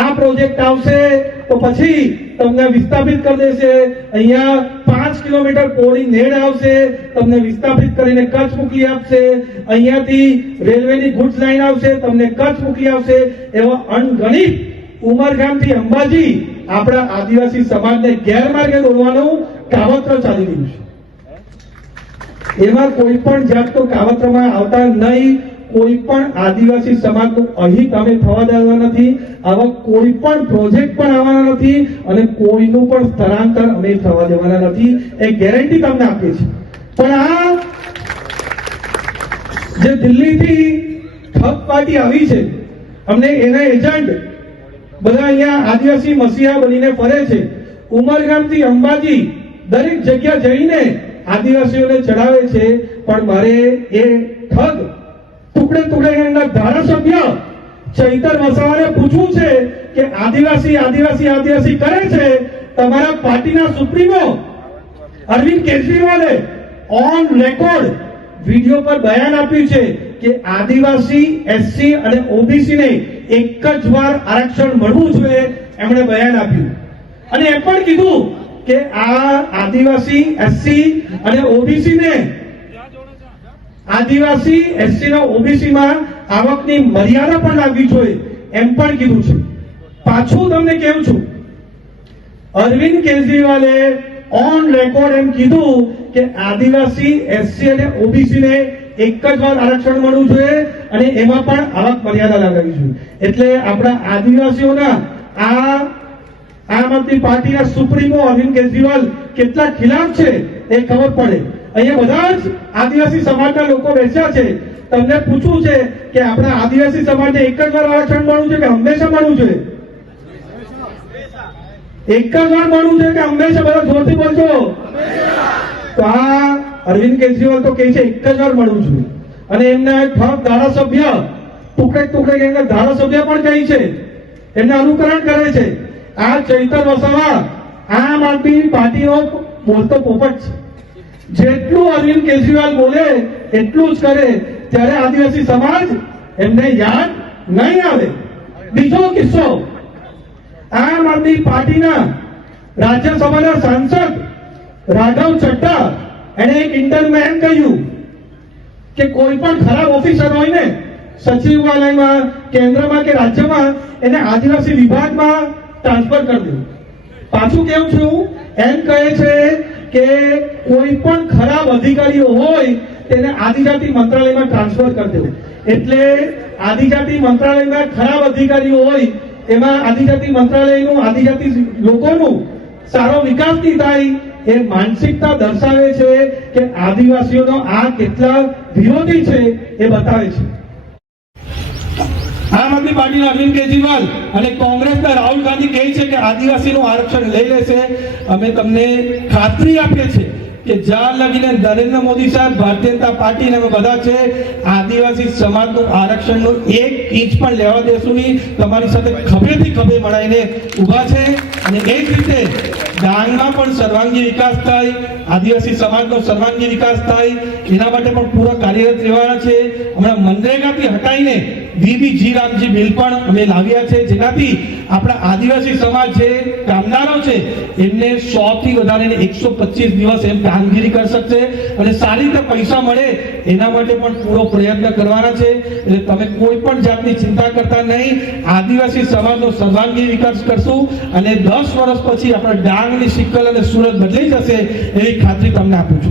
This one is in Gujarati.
આ પ્રોજેક્ટ આવશે તો પછી તમને વિસ્થાપિત કરી દેશે, અહીંયા 5 કિલોમીટર પહોળી નેડ આવશે, તમને વિસ્થાપિત કરીને કચ્છ મોકલી આપશે, અહીંયાથી રેલવેની ગુડ્સ લાઈન આવશે, તમને કચ્છ મોકલી આપશે. એવા અણગણિત ઉમરગામથી અંબાજી આપણા આદિવાસી સમાજને ગેરમાર્ગે દોરવાનું કાવતરો ચાલી રહ્યું છે. એમાં કોઈ પણ જાતનો કાવતરામાં આવતા નહીં. કોઈ પણ આદિવાસી સમાજનું અહિત અમે થવા દેવા નથી. આવા કોઈ પણ પ્રોજેક્ટ પણ આવવાના નથી અને કોઈનું પણ સ્થળાંતર અમે થવા દેવાના નથી. એ ગેરંટી તમને આપીએ છીએ. પણ આ જે દિલ્હીથી ઠગ પાર્ટી આવી છે, અમને એના એજન્ટ બધા અહીંયા આદિવાસી મસીહા બનીને ફરે છે. ઉમરગામથી અંબાજી દરેક જગ્યા જઈને આદિવાસીઓને ચડાવે છે. પણ મારે એ ઠગ ટુકડે ટુકડે ધારાસભ્ય ચૈતર વસાવાને પૂછવું છે કે આદિવાસી આદિવાસી આદિવાસી કરે છે. તમારા પાર્ટીના સુપ્રીમો અરવિંદ કેજરીવાલે ઓન રેકોર્ડ વિડીયો પર બયાન આપ્યું છે કે આદિવાસી, એસસી અને ઓબીસી ને એક જ વાર આરક્ષણ મળવું જોઈએ. એમણે બયાન આપ્યું અને એમ પણ કીધું કે આ આદિવાસી, એસસી અને ઓબીસી ને આદિવાસી, એસસી અને ઓબીસી માં આવકની મર્યાદા પણ લાગવી જોઈએ એમ પણ કીધું છે. પાછું તમને કહું છું, અરવિંદ કેજરીવાલે ઓન રેકોર્ડ એમ કીધું કે આદિવાસી, એસસી અને ઓબીસી ને એક જ વાર આરક્ષણ મળવું જોઈએ અને એમાં પણ આવક મર્યાદા લાગવી જોઈએ. એટલે આપણા આદિવાસીઓના આ આમ આદમી પાર્ટીના સુપ્રીમો અરવિંદ કેજરીવાલ કેટલા ખિલાફ છે એ ખબર પડે. અહીંયા બધા જ આદિવાસી સમાજના લોકો બેસ્યા છે. તમને પૂછવું છે કે આપણા આદિવાસી સમાજને એક જ વાર આરક્ષણ મળવું છે કે હંમેશા મળવું જોઈએ? એક જ વાર મળવું છે કે હંમેશા? બધા જોરથી બોલજો. તો આ અરવિંદ કેજરીવાલ તો કહે છે એક જ વાર મળવું જોઈએ અને એમના ઠગ ધારાસભ્ય ટુકડે ટુકડે ધારાસભ્ય પણ કહે છે, એમને અનુકરણ કરે છે. આ ચૈતર વસાવા આમ આદમી પાર્ટીનો બોલતો પોપટ છે. જેટલું અરવિંદ કેજરીવાલ બોલે એટલું જ કરે, ત્યારે આદિવાસી સમાજ એમને યાદ નહીં આવે. બીજો કિસ્સો, આમ આદમી પાર્ટીના રાજ્યસભાના સાંસદ રાઘવ ચડ્ડા એને એક ઇન્ટરવ્યુમાં એમ કહ્યું કે કોઈ પણ ખરાબ ઓફિસર હોય ને સચિવાલયમાં, કેન્દ્રમાં કે રાજ્યમાં, એને આદિવાસી વિભાગમાં ટ્રાન્સફર કરી દેવું. પાછું કેવું છું, એમ કહે છે કે કોઈ પણ ખરાબ અધિકારીઓ હોય તેને આદિજાતિ મંત્રાલયમાં ટ્રાન્સફર કરી દેવું. એટલે આદિજાતિ મંત્રાલયમાં ખરાબ અધિકારીઓ હોય એમાં આદિજાતિ મંત્રાલયનું, આદિજાતિ લોકોનું સારો વિકાસ નહીં થાય એ માનસિકતા દર્શાવે છે કે આદિવાસીઓનો આ કેટલા વિરોધી છે એ બતાવે છે. આમ આદમી પાર્ટીના અરવિંદ કેજરીવાલ અને કોંગ્રેસના રાહુલ ગાંધી કહે છે કે આદિવાસીનું આરક્ષણ લઈ લેશે. અમે તમને ખાતરી આપીએ છીએ કે જ્યાં લગીને નરેન્દ્ર મોદી સાહેબ, ભારતીય જનતા પાર્ટી અમે બધા છે, આદિવાસી સમાજનું આરક્ષણનું 1 ઇંચ પણ લેવા દેશું નહીં. તમારી સાથે ખભેથી ખભે મળાઈને ઉભા છે અને એ જ રીતે ડાંગમાં પણ સર્વાંગી વિકાસ થાય, આદિવાસી સમાજનો સર્વાંગી વિકાસ થાય, એના માટે પણ પૂરા કાર્યરત રહેવાના છે. હમણાં મનરેગાથી હટાઈને વીબીજી રામજી બિલ પણ અમે લાવ્યા છે, જેનાથી આપણા આદિવાસી સમાજ જે કામદારો છે એમને 100 થી વધારે 125 દિવસ એમ કામગીરી કરી શકશે અને સારી રીતે પૈસા મળે એના માટે પણ પૂરો પ્રયત્ન કરવાના છે. એટલે તમે કોઈ પણ જાતની ચિંતા કરતા નહીં. આદિવાસી સમાજનો સર્વાંગી વિકાસ કરશું અને 10 વર્ષ પછી આપણા ડાંગની સિક્કલ અને સુરત બદલાઈ જશે એવી ખાતરી તમને આપું છું.